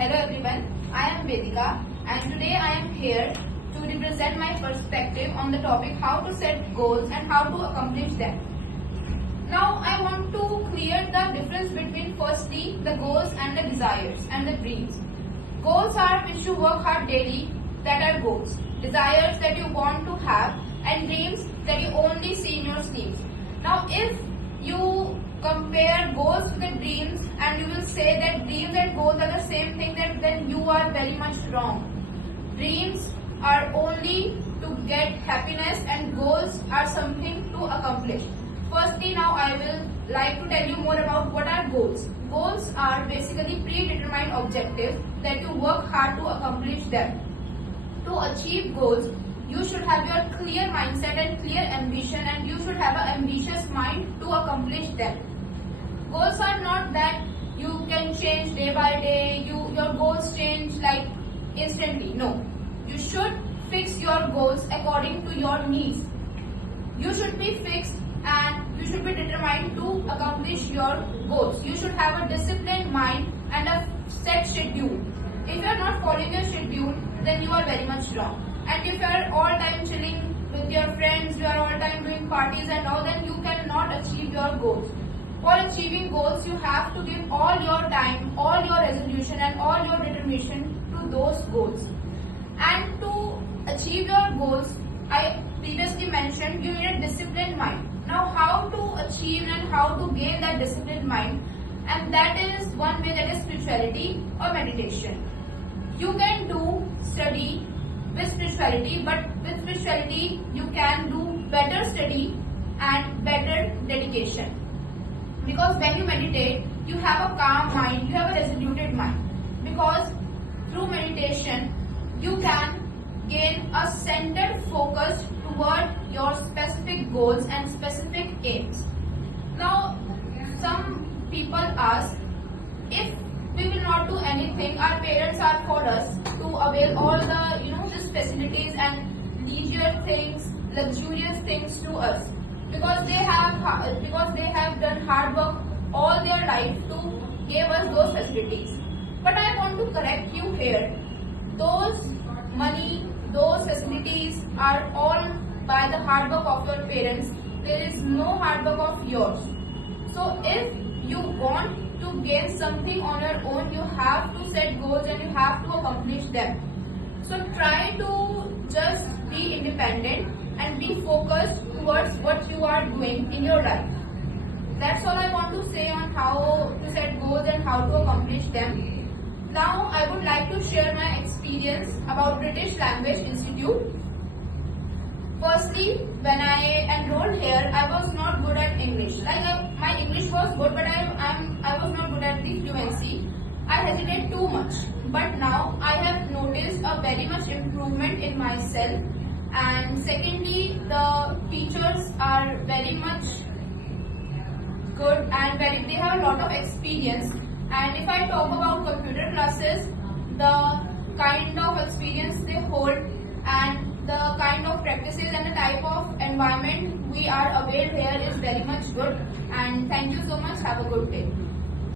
Hello everyone, I am Vedika and today I am here to represent my perspective on the topic how to set goals and how to accomplish them. Now I want to clear the difference between firstly the goals and the desires and the dreams. Goals are which you work hard daily, that are goals. Desires that you want to have and dreams that you only see in your sleeves. Now if you compare goals with the dreams and you will say that dreams and goals are the same thing, then you are very much wrong. Dreams are only to get happiness and goals are something to accomplish. Firstly, now I will like to tell you more about what are goals. Goals are basically predetermined objectives that you work hard to accomplish them. To achieve goals, you should have your clear mindset and clear ambition, and you should have an ambitious mind to accomplish them. Goals are not that you can change day by day, your goals change like instantly. No. You should fix your goals according to your needs. You should be fixed and you should be determined to accomplish your goals. You should have a disciplined mind and a set schedule. If you are not following your schedule, then you are very much wrong. And if you are all time chilling with your friends, you are all time doing parties and all, then you cannot achieve your goals. For achieving goals, you have to give all your time, all your resolution and all your determination to those goals. And to achieve your goals, I previously mentioned you need a disciplined mind. Now how to achieve and how to gain that disciplined mind, and that is one way, that is spirituality or meditation. You can do study with spirituality, but with spirituality you can do better study and better dedication. Because when you meditate, you have a calm mind, you have a resoluted mind. Because through meditation, you can gain a centered focus toward your specific goals and specific aims. Now, some people ask, if we will not do anything, our parents are for us to avail all the these facilities and leisure things, luxurious things to us, because they have done hard work all their life to give us those facilities. But I want to correct you here. Those money, those facilities are all by the hard work of your parents. There is no hard work of yours. So if you want to gain something on your own, you have to set goals and you have to accomplish them. So try to just be independent and be focused towards what you are doing in your life. That's all I want to say on how to set goals and how to accomplish them. Now I would like to share my experience about British Language Institute. Firstly, when I enrolled here, I was not good at English. My English was good, but I was not good at the fluency. I hesitated too much. But now I have noticed a very much improvement in myself. And secondly, the teachers are very much good and they have a lot of experience. And if I talk about computer classes, the kind of experience they hold and the kind of practices and the type of environment we are availed here is very much good. And thank you so much. Have a good day.